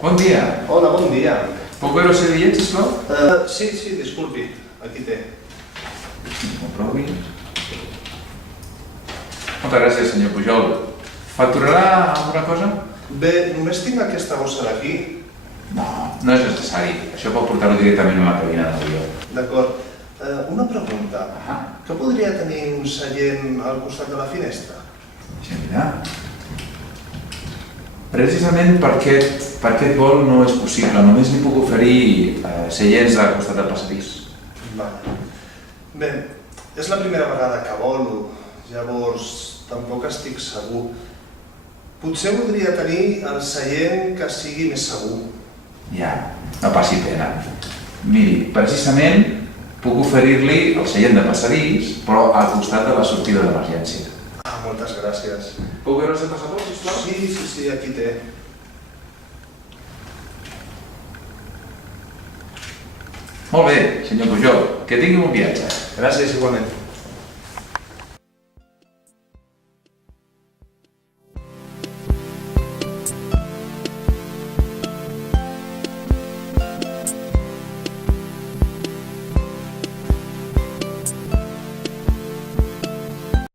Bon dia. Hola, bon dia. Puc veure el seu bitllet, sisplau? Sí, disculpi. Aquí té. M'ho provi. Moltes gràcies, senyor Pujol. Facturarà alguna cosa? Bé, només tinc aquesta bossa d'aquí. No, no és necessari. Això pot portar-ho directament a la cabina de l'avió. D'acord. Una pregunta. Ah, Que podria tenir un seient al costat de la finestra? deixa'm mirar. Precisament per aquest vol no és possible. Només li puc oferir seients al costat del passadís. Vale. Bé, és la primera vegada que volo, llavors tampoc estic segur. Potser voldria tenir el seient que sigui més segur. Ja, no passi pena. Miri, precisament puc oferir-li el seient de passadís, però al costat de la sortida d'emergència. Moltes gràcies. Puc veure el seu passaport, sisplau? Sí, aquí té. Molt bé, senyor Pujol. Que tingui un bon viatge. Gràcies, igualment.